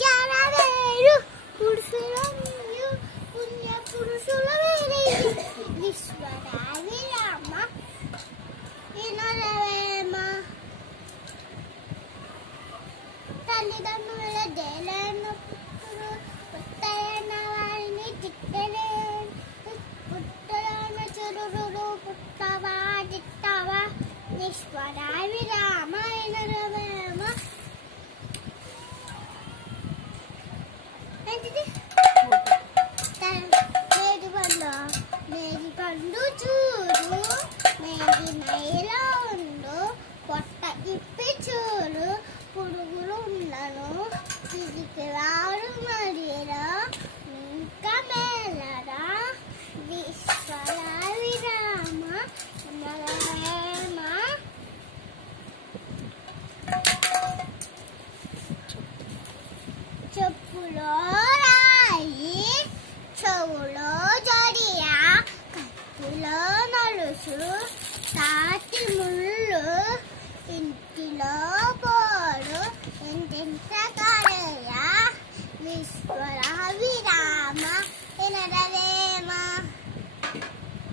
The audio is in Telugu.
జారవేరు పురుషుల పుణ్య పురుషుల విశ్వరావి రామ వినరవేమ తల్లిదండ్రుల జైలైన పుత్రుడు పుట్టైన వారిని తిట్టలేను పుట్టలైన చెరువులు పుట్టవా తిట్టవా విశ్వరావి రామ వినరవేమ మేది పండు చూడు మేది నెయ్యిలో ఉండు పొట్ట ఇప్పి చూడు పురుగులు ఉండను తిరిగి రాడు మరిరా ఇంకా మేలరా విశ్వరావి రామ చెప్పులో రాయి చెవులో జడియా కత్తిలో నలుసు తాటి ముళ్ళు ఇంటిలో